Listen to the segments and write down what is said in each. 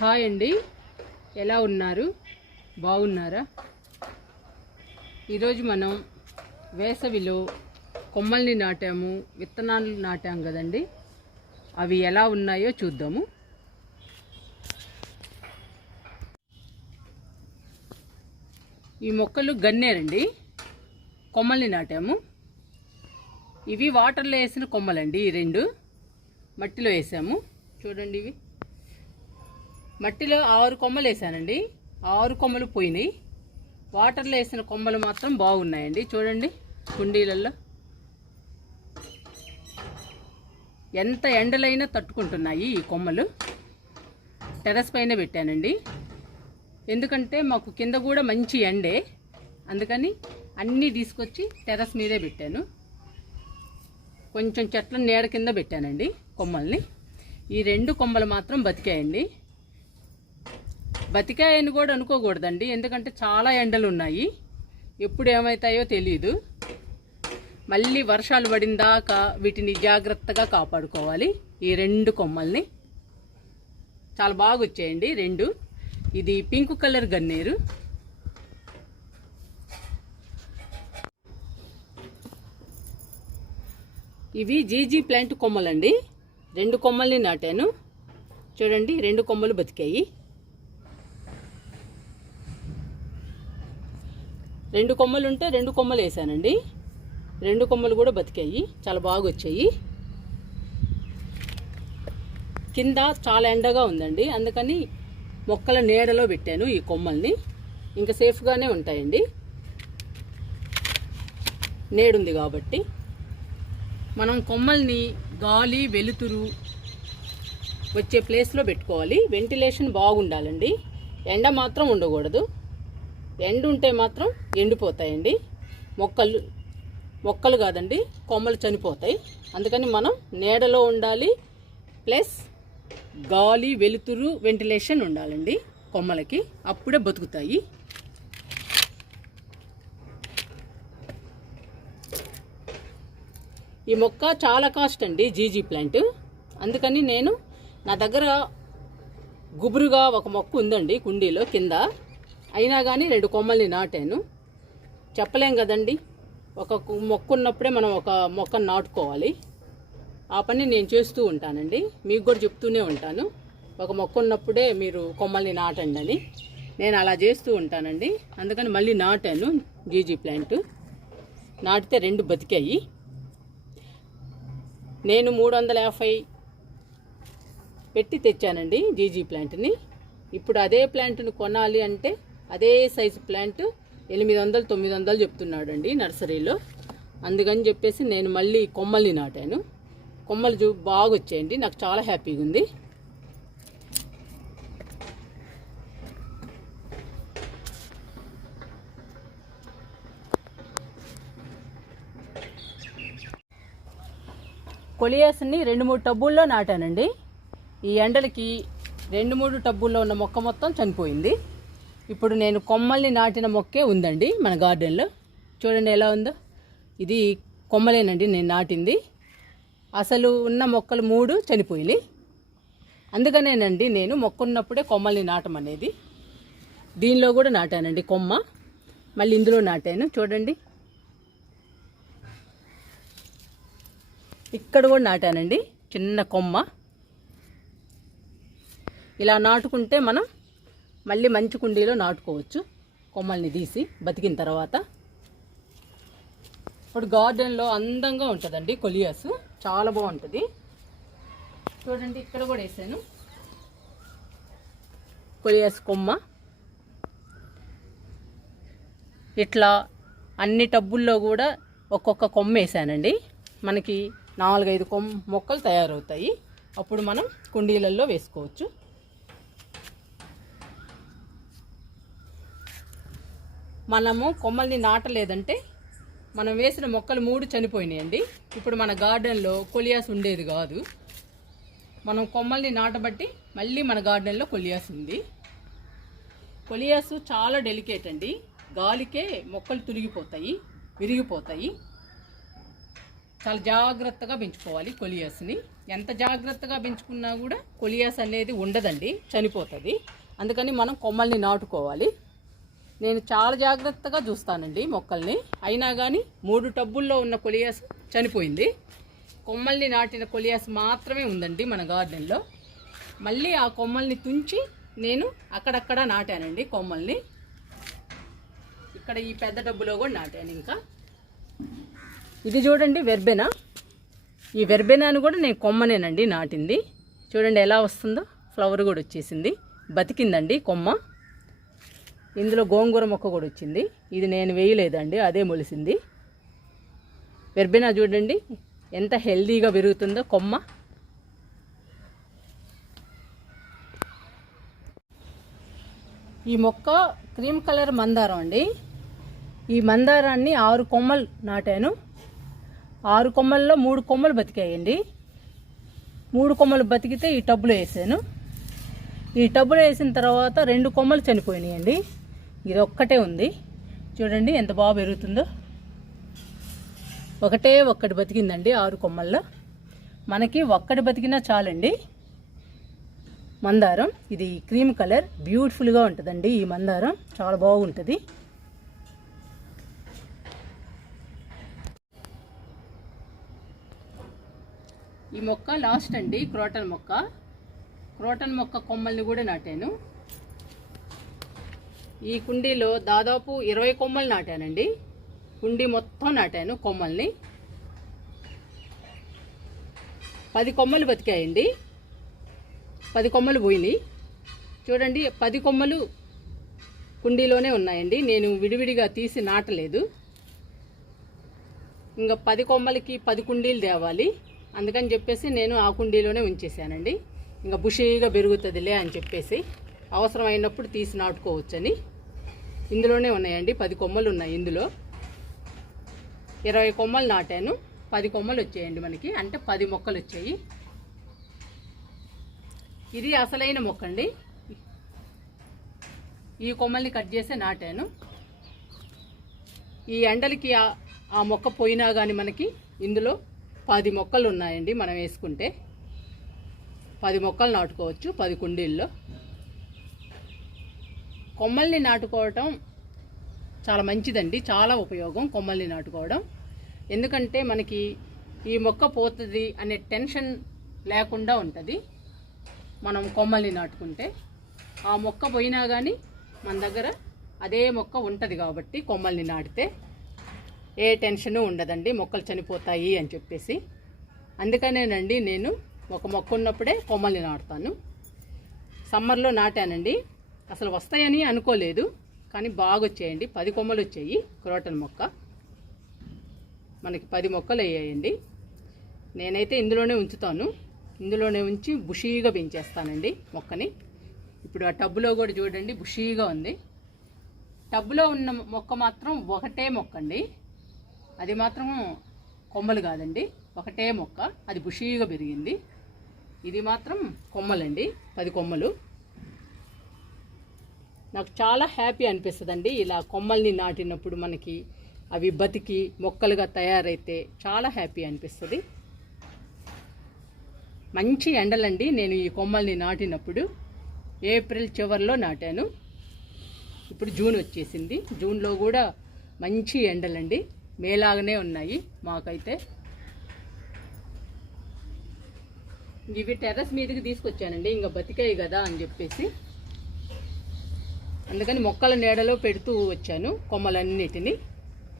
Hi అండి, ఎలా ఉన్నారు? బాగున్నారా? ఈరోజు మనం వేసవిలో కొమ్మల్ని నాటాము, విత్తనాలు నాటాం కదండి. అవి ఎలా ఉన్నాయో చూద్దాము. ఈ మొక్కలు గన్నేరండి, కొమ్మల్ని నాటాము. ఇవి వాటర్లో వేసిన కొమ్మలండి. ఈ రెండు మట్టిలో వేసాము. చూడండి, ఇవి మట్టిలో 6 కొమ్మలు వేసానండి. 6 కొమ్మలు పోయినాయి. వాటర్లో వేసిన కొమ్మలు మాత్రం బాగున్నాయండి. చూడండి, కుండీలలో ఎంత ఎండలైనా తట్టుకుంటున్నాయి ఈ కొమ్మలు. టెర్రస్ పైన పెట్టానండి, ఎందుకంటే మాకు కింద కూడా మంచి ఎండే, అందుకని అన్నీ తీసుకొచ్చి టెర్రస్ మీదే పెట్టాను. కొంచెం చెట్ల నీడ కింద పెట్టానండి కొమ్మల్ని. ఈ 2 కొమ్మలు మాత్రం బతికాయండి. బతికాయని కూడా అనుకోకూడదండి, ఎందుకంటే చాలా ఎండలు ఉన్నాయి. ఎప్పుడు ఏమవుతాయో తెలీదు. మళ్ళీ వర్షాలు పడిన దాకా వీటిని జాగ్రత్తగా కాపాడుకోవాలి. ఈ 2 కొమ్మల్ని చాలా బాగా వచ్చాయండి 2. ఇది పింక్ కలర్ గన్నేరు. ఇవి జీజీ ప్లాంట్ కొమ్మలండి. 2 కొమ్మల్ని నాటాను. చూడండి, 2 కొమ్మలు బతికాయి. 2 కొమ్మలు ఉంటే 2 కొమ్మలు వేసానండి. 2 కొమ్మలు కూడా బతికాయి, చాలా బాగా వచ్చాయి. కింద చాలా ఎండగా ఉందండి, అందుకని మొక్కల నీడలో పెట్టాను ఈ కొమ్మల్ని. ఇంకా సేఫ్గానే ఉంటాయండి, నీడుంది కాబట్టి. మనం కొమ్మల్ని గాలి వెలుతురు వచ్చే ప్లేస్లో పెట్టుకోవాలి. వెంటిలేషన్ బాగుండాలండి, ఎండ మాత్రం ఉండకూడదు. ఎండు ఉంటే మాత్రం ఎండిపోతాయండి మొక్కలు కాదండి, కొమ్మలు చనిపోతాయి. అందుకని మనం నీడలో ఉండాలి, ప్లస్ గాలి వెలుతురు వెంటిలేషన్ ఉండాలండి కొమ్మలకి, అప్పుడే బతుకుతాయి. ఈ మొక్క చాలా కాస్ట్ అండి, జీజీ ప్లాంట్. అందుకని నేను నా దగ్గర గుబురుగా ఒక మొక్క ఉందండి కుండీలో కింద, అయినా కానీ 2 కొమ్మల్ని నాటాను. చెప్పలేం కదండి, ఒక మొక్క ఉన్నప్పుడే మనం ఒక మొక్కను నాటుకోవాలి. ఆ పని నేను చేస్తూ ఉంటానండి, మీకు కూడా చెప్తూనే ఉంటాను. ఒక మొక్క ఉన్నప్పుడే మీరు కొమ్మల్ని నాటండి అని. నేను అలా చేస్తూ ఉంటానండి, అందుకని మళ్ళీ నాటాను జీజీ ప్లాంట్. నాటితే 2 బతికాయి. నేను 350 పెట్టి తెచ్చానండి జీజీ ప్లాంట్ని. ఇప్పుడు అదే ప్లాంట్ని కొనాలి అంటే అదే సైజు ప్లాంట్ 800-900 చెప్తున్నాడండి నర్సరీలో. అందుకని చెప్పేసి నేను మళ్ళీ కొమ్మల్ని నాటాను. కొమ్మలు బాగా వచ్చాయండి, నాకు చాలా హ్యాపీగా ఉంది. కొలియాస్ని 2-3 టబ్బుల్లో నాటానండి. ఈ ఎండలకి 2-3 టబ్బుల్లో ఉన్న మొక్క మొత్తం చనిపోయింది. ఇప్పుడు నేను కొమ్మల్ని నాటిన మొక్కే ఉందండి మన గార్డెన్లో. చూడండి ఎలా ఉందో. ఇది కొమ్మలేనండి నేను నాటింది. అసలు ఉన్న మొక్కలు 3 చనిపోయినాయి. అందుకనేనండి నేను మొక్క ఉన్నప్పుడే కొమ్మల్ని నాటమనేది. దీనిలో కూడా నాటానండి కొమ్మ, మళ్ళీ ఇందులో నాటాను. చూడండి, ఇక్కడ కూడా నాటానండి చిన్న కొమ్మ. ఇలా నాటుకుంటే మనం మళ్ళీ మంచి కుండీలో నాటుకోవచ్చు కొమ్మల్ని తీసి బతికిన తర్వాత. ఇప్పుడు గార్డెన్లో అందంగా ఉంటుందండి కొలియాస్, చాలా బాగుంటుంది. చూడండి, ఇక్కడ కూడా వేసాను కొలియాస్ కొమ్మ. ఇట్లా అన్ని టబ్బుల్లో కూడా ఒక్కొక్క కొమ్మ వేసానండి. మనకి 4-5 మొక్కలు తయారవుతాయి. అప్పుడు మనం కుండీలలో వేసుకోవచ్చు. మనము కొమ్మల్ని నాటలేదంటే మనం వేసిన మొక్కలు 3 చనిపోయినాయండి. ఇప్పుడు మన గార్డెన్లో కొలియాస్ ఉండేది కాదు. మనం కొమ్మల్ని నాటబట్టి మళ్ళీ మన గార్డెన్లో కొలియాస్ ఉంది. కొలియాస్ చాలా డెలికేట్ అండి, గాలికే మొక్కలు తురిగిపోతాయి, విరిగిపోతాయి. చాలా జాగ్రత్తగా పెంచుకోవాలి కొలియాస్ని. ఎంత జాగ్రత్తగా పెంచుకున్నా కూడా కొలియాస్ అనేది ఉండదండి, చనిపోతుంది. అందుకని మనం కొమ్మల్ని నాటుకోవాలి. నేను చాలా జాగ్రత్తగా చూస్తానండి మొక్కల్ని. అయినా కానీ 3 టబ్బుల్లో ఉన్న కొలియాస్ చనిపోయింది. కొమ్మల్ని నాటిన కొలియాస్ మాత్రమే ఉందండి మన గార్డెన్లో. మళ్ళీ ఆ కొమ్మల్ని తుంచి నేను అక్కడక్కడ నాటానండి కొమ్మల్ని. ఇక్కడ ఈ పెద్ద టబ్బులో కూడా నాటాను. ఇంకా ఇది చూడండి వెర్బెనా. ఈ వెర్బెనాను కూడా నేను కొమ్మనేనండి నాటింది. చూడండి ఎలా వస్తుందో, ఫ్లవర్ కూడా వచ్చేసింది, బతికిందండి కొమ్మ. ఇందులో గోంగూర మొక్క కూడా వచ్చింది. ఇది నేను వేయలేదండి, అదే మొలిసింది. వెర్బెనా చూడండి ఎంత హెల్దీగా పెరుగుతుందో కొమ్మ. ఈ మొక్క క్రీమ్ కలర్ మందారం అండి. ఈ మందారాన్ని 6 కొమ్మలు నాటాను. 6 కొమ్మల్లో 3 కొమ్మలు బతికాయండి. 3 కొమ్మలు బతికితే ఈ టబ్బులో వేసాను. ఈ టబ్బులో వేసిన తర్వాత 2 కొమ్మలు చనిపోయినాయండి. ఇది ఒక్కటే ఉంది. చూడండి ఎంత బాగా పెరుగుతుందో. ఒక్కటి బతికిందండి 6 కొమ్మల్లో. మనకి ఒక్కటి బతికినా చాలండి. మందారం ఇది క్రీమ్ కలర్, బ్యూటిఫుల్గా ఉంటుందండి. ఈ మందారం చాలా బాగుంటుంది. ఈ మొక్క లాస్ట్ అండి, క్రోటన్ మొక్క. క్రోటన్ మొక్క కొమ్మల్ని కూడా నాటాను. ఈ కుండీలో దాదాపు 20 కొమ్మలు నాటానండి. కుండీ మొత్తం నాటాను కొమ్మల్ని. 10 కొమ్మలు బతికాయండి. 10 కొమ్మలు పోయినాయి. చూడండి 10 కొమ్మలు కుండీలోనే ఉన్నాయండి. నేను విడివిడిగా తీసి నాటలేదు. ఇంకా 10 కొమ్మలకి 10 కుండీలు తేవాలి. అందుకని చెప్పేసి నేను ఆ కుండీలోనే ఉంచేసానండి. ఇంకా బుషీగా పెరుగుతుందిలే అని చెప్పేసి అవసరమైనప్పుడు తీసి నాటుకోవచ్చని. ఇందులోనే ఉన్నాయండి, 10 కొమ్మలు ఉన్నాయి. ఇందులో 20 కొమ్మలు నాటాను, 10 కొమ్మలు వచ్చాయండి మనకి. అంటే 10 మొక్కలు వచ్చాయి. ఇది అసలైన మొక్క అండి. ఈ కొమ్మల్ని కట్ చేసి నాటాను. ఈ ఎండలకి ఆ మొక్క పోయినా కానీ మనకి ఇందులో 10 మొక్కలు ఉన్నాయండి. మనం వేసుకుంటే 10 మొక్కలు నాటుకోవచ్చు 10 కుండీల్లో. కొమ్మల్ని నాటుకోవటం చాలా మంచిదండి, చాలా ఉపయోగం కొమ్మల్ని నాటుకోవడం. ఎందుకంటే మనకి ఈ మొక్క పోతుంది అనే టెన్షన్ లేకుండా ఉంటుంది మనం కొమ్మల్ని నాటుకుంటే. ఆ మొక్క పోయినా కానీ మన దగ్గర అదే మొక్క ఉంటుంది కాబట్టి కొమ్మల్ని నాటితే ఏ టెన్షను ఉండదండి, మొక్కలు చనిపోతాయి అని చెప్పేసి. అందుకనేనండి నేను ఒక మొక్క ఉన్నప్పుడే కొమ్మల్ని నాటుతాను. సమ్మర్లో నాటానండి. అసలు వస్తాయని అనుకోలేదు, కానీ బాగా వచ్చాయండి. 10 కొమ్మలు వచ్చాయి. క్రోటన్ మొక్క మనకి 10 మొక్కలు అయ్యాయండి. నేనైతే ఇందులోనే ఉంచుతాను. ఇందులోనే ఉంచి బుషీగా పెంచేస్తానండి మొక్కని. ఇప్పుడు ఆ టబ్బులో కూడా చూడండి బుషీగా ఉంది. టబ్బులో ఉన్న మొక్క మాత్రం ఒకటే మొక్క అండి. అది మాత్రం కొమ్మలు కాదండి, ఒకటే మొక్క. అది బుషీగా పెరిగింది. ఇది మాత్రం కొమ్మలండి, 10 కొమ్మలు. నాకు చాలా హ్యాపీ అనిపిస్తుందండి ఇలా కొమ్మల్ని నాటినప్పుడు. మనకి అవి బతికి మొక్కలుగా తయారైతే చాలా హ్యాపీ అనిపిస్తుంది. మంచి ఎండలండి. నేను ఈ కొమ్మల్ని నాటినప్పుడు ఏప్రిల్ చివరిలో నాటాను. ఇప్పుడు జూన్ వచ్చేసింది. జూన్లో కూడా మంచి ఎండలండి, మేలాగానే ఉన్నాయి మాకైతే. ఇవి టెర్రస్ మీదకి తీసుకొచ్చానండి, ఇంకా బతికాయి కదా అని చెప్పేసి. అందుకని మొక్కల నీడలో పెడుతూ వచ్చాను కొమ్మలన్నిటిని.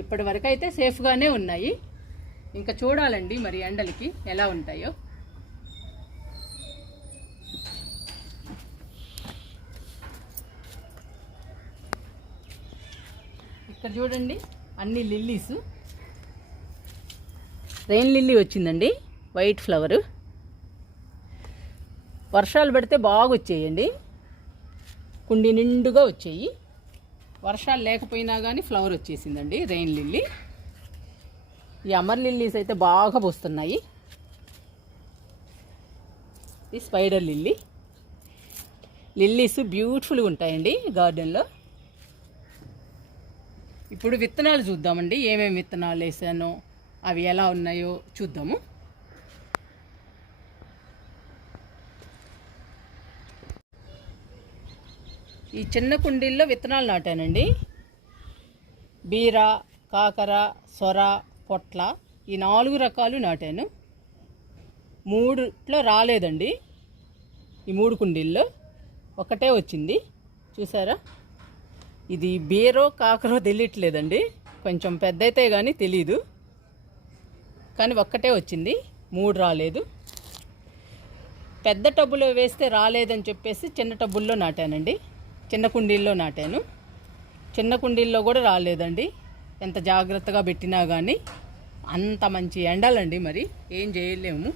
ఇప్పటి వరకు అయితే సేఫ్గానే ఉన్నాయి. ఇంకా చూడాలండి మరి ఎండలకి ఎలా ఉంటాయో. ఇక్కడ చూడండి అన్ని లిల్లీస్. రెయిన్ లిల్లీ వచ్చిందండి, వైట్ ఫ్లవరు. వర్షాలు పడితే బాగా వచ్చేయండి, కుండి నిండుగా వచ్చాయి. వర్షాలు లేకపోయినా కానీ ఫ్లవర్ వచ్చేసిందండి రెయిన్ లిల్లీ. ఈ అమర్ లిల్లీస్ అయితే బాగా పూస్తున్నాయి. ఈ స్పైడర్ లిల్లీ. లిల్లీస్ బ్యూటిఫుల్గా ఉంటాయండి గార్డెన్లో. ఇప్పుడు విత్తనాలు చూద్దామండి, ఏమేమి విత్తనాలు వేసానో అవి ఎలా ఉన్నాయో చూద్దాము. ఈ చిన్న కుండీల్లో విత్తనాలు నాటానండి. బీర, కాకర, సొర, పొట్ల ఈ 4 రకాలు నాటాను. 3లో రాలేదండి. ఈ 3 కుండీల్లో ఒకటే వచ్చింది. చూసారా, ఇది బీరో కాకరో తెలియట్లేదండి, కొంచెం పెద్ద అయితే కానీ తెలీదు. కానీ ఒక్కటే వచ్చింది, 3 రాలేదు. పెద్ద టబ్బులో వేస్తే రాలేదని చెప్పేసి చిన్న టబ్బుల్లో నాటానండి, చిన్న కుండీల్లో నాటాను. చిన్న కుండీల్లో కూడా రాలేదండి, ఎంత జాగ్రత్తగా పెట్టినా కానీ. అంత మంచి ఎండలండి, మరి ఏం చేయలేము.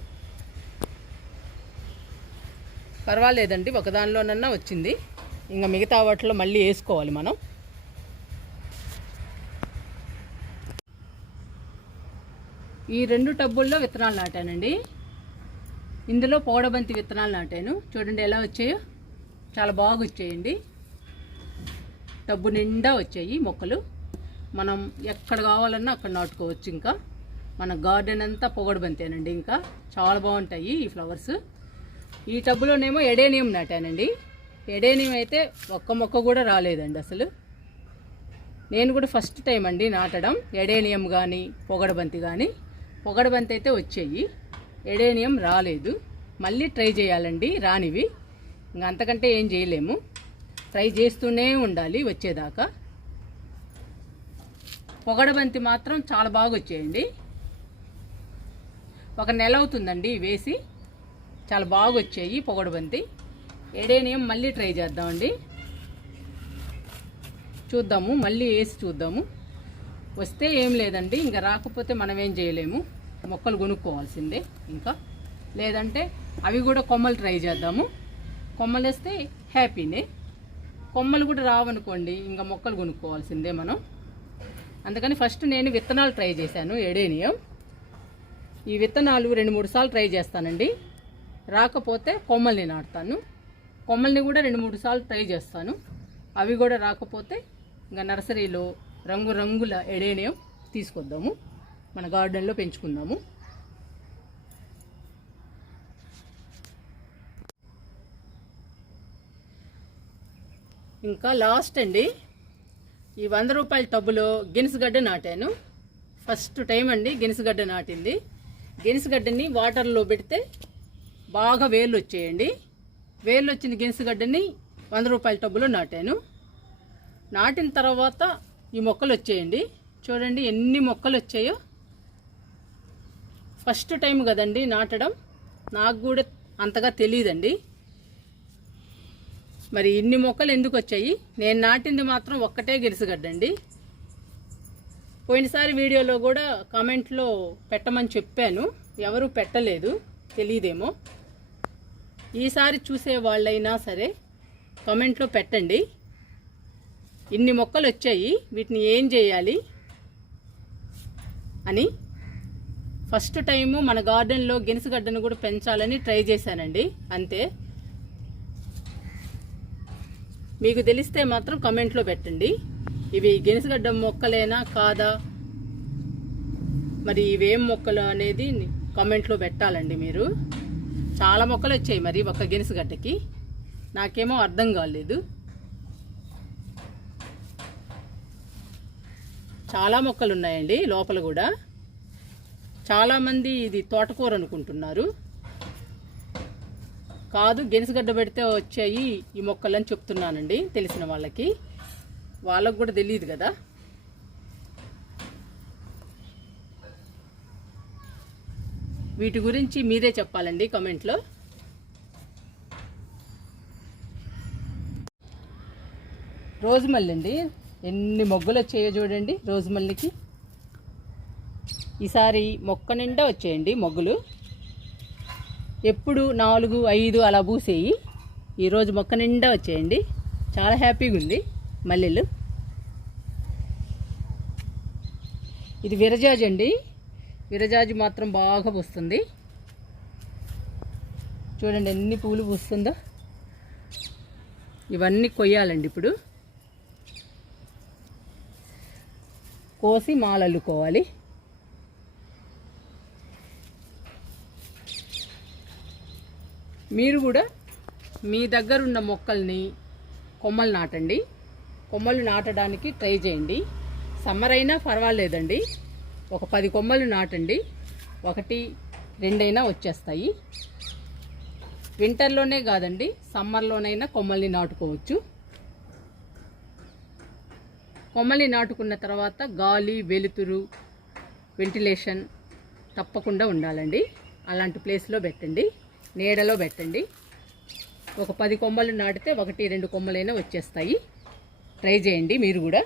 పర్వాలేదండి, ఒకదానిలోనన్నా వచ్చింది. ఇంకా మిగతా వాటిలో మళ్ళీ వేసుకోవాలి మనం. ఈ 2 టబ్బుల్లో విత్తనాలు నాటానండి. ఇందులో పౌడబంతి విత్తనాలు నాటాను. చూడండి ఎలా వచ్చాయో, చాలా బాగా వచ్చాయండి. టబ్బు నిండా వచ్చాయి మొక్కలు. మనం ఎక్కడ కావాలన్నా అక్కడ నాటుకోవచ్చు. ఇంకా మన గార్డెన్ అంతా పొగడబంతేనండి. ఇంకా చాలా బాగుంటాయి ఈ ఫ్లవర్స్. ఈ టబ్బులోనేమో ఎడేనియం నాటానండి. ఎడేనియం అయితే ఒక్క మొక్క కూడా రాలేదండి అసలు. నేను కూడా ఫస్ట్ టైం అండి నాటడం. ఎడేనియం కానీ పొగడబంతి కానీ. పొగడబంతి అయితే వచ్చాయి, ఎడేనియం రాలేదు. మళ్ళీ ట్రై చేయాలండి రానివి. ఇంకా అంతకంటే ఏం చేయలేము, ట్రై చేస్తూనే ఉండాలి వచ్చేదాకా. పొగడబంతి మాత్రం చాలా బాగా వచ్చాయండి. 1 నెల అవుతుందండి వేసి, చాలా బాగా వచ్చాయి పొగడబంతి. ఎడేనియం మళ్ళీ ట్రై చేద్దామండి, చూద్దాము, మళ్ళీ వేసి చూద్దాము. వస్తే ఏం లేదండి, ఇంకా రాకపోతే మనం ఏం చేయలేము, మొక్కలు కొనుక్కోవాల్సిందే. ఇంకా లేదంటే అవి కూడా కొమ్మలు ట్రై చేద్దాము. కొమ్మలు వేస్తే హ్యాపీనే. కొమ్మలు కూడా రావనుకోండి, ఇంకా మొక్కలు కొనుక్కోవాల్సిందే మనం. అందుకని ఫస్ట్ నేను విత్తనాలు ట్రై చేశాను, ఎడేనియం. ఈ విత్తనాలు 2-3 సార్లు ట్రై చేస్తానండి. రాకపోతే కొమ్మల్ని నాటుతాను. కొమ్మల్ని కూడా 2-3 సార్లు ట్రై చేస్తాను. అవి కూడా రాకపోతే ఇంకా నర్సరీలో రంగురంగుల ఎడేనియం తీసుకొద్దాము, మన గార్డెన్లో పెంచుకుందాము. ఇంకా లాస్ట్ అండి, ఈ 100 రూపాయల టబ్బులో గినిసగడ్డ నాటాను. ఫస్ట్ టైం అండి గినిసగడ్డ నాటింది. గినిసగడ్డని వాటర్లో పెడితే బాగా వేర్లు వచ్చేయండి. వేర్లు వచ్చిన గినిసగడ్డని 100 రూపాయల టబ్బులో నాటాను. నాటిన తర్వాత ఈ మొక్కలు వచ్చేయండి. చూడండి ఎన్ని మొక్కలు వచ్చాయో. ఫస్ట్ టైం కదండి నాటడం, నాకు కూడా అంతగా తెలియదండి. మరి ఇన్ని మొక్కలు ఎందుకు వచ్చాయి? నేను నాటింది మాత్రం ఒక్కటే గినిసగడ్డండి. పోయినసారి వీడియోలో కూడా కామెంట్లో పెట్టమని చెప్పాను, ఎవరు పెట్టలేదు, తెలియదేమో. ఈసారి చూసే వాళ్ళైనా సరే కామెంట్లో పెట్టండి, ఇన్ని మొక్కలు వచ్చాయి, వీటిని ఏం చేయాలి అని. ఫస్ట్ టైము మన గార్డెన్లో గినిసగడ్డను కూడా పెంచాలని ట్రై చేశానండి, అంతే. మీకు తెలిస్తే మాత్రం కామెంట్లో పెట్టండి, ఇవి గినిసగడ్డ మొక్కలేనా కాదా, మరి ఇవేం మొక్కలు అనేది కామెంట్లో పెట్టాలండి మీరు. చాలా మొక్కలు వచ్చాయి మరి ఒక గినిసగడ్డకి, నాకేమో అర్థం కాలేదు. చాలా మొక్కలు ఉన్నాయండి లోపల కూడా. చాలామంది ఇది తోటకూర అనుకుంటున్నారు. కాదు, గినిసగడ్డ పెడితే వచ్చాయి ఈ మొక్కలని చెప్తున్నానండి తెలిసిన వాళ్ళకి. వాళ్ళకు కూడా తెలియదు కదా. వీటి గురించి మీరే చెప్పాలండి కామెంట్లో. రోజుమల్లి అండి, ఎన్ని మొగ్గలు వచ్చాయో చూడండి రోజుమల్లికి. ఈసారి మొక్క నిండా వచ్చాయండి మొగ్గలు. ఎప్పుడు 4, 5 అలా పూసేయి, ఈరోజు మొక్క నిండా వచ్చాయండి. చాలా హ్యాపీగా ఉంది మల్లెలు. ఇది విరజాజి అండి, విరజాజి మాత్రం బాగా పూస్తుంది. చూడండి ఎన్ని పూలు పూస్తుందో. ఇవన్నీ కొయ్యాలండి ఇప్పుడు, కోసి మాలల్లుకోవాలి. మీరు కూడా మీ దగ్గర ఉన్న మొక్కల్ని కొమ్మలు నాటండి. కొమ్మలు నాటడానికి ట్రై చేయండి. సమ్మర్ అయినా పర్వాలేదండి, ఒక 10 కొమ్మలు నాటండి, 1, 2 అయినా వచ్చేస్తాయి. వింటర్లోనే కాదండి, సమ్మర్లోనైనా కొమ్మల్ని నాటుకోవచ్చు. కొమ్మల్ని నాటుకున్న తర్వాత గాలి, వెలుతురు, వెంటిలేషన్ తప్పకుండా ఉండాలండి. అలాంటి ప్లేస్లో పెట్టండి, నీడలో పెట్టండి. ఒక 10 కొమ్మలు నాటితే 1, 2 కొమ్మలైనా వచ్చేస్తాయి. ట్రై చేయండి మీరు కూడా.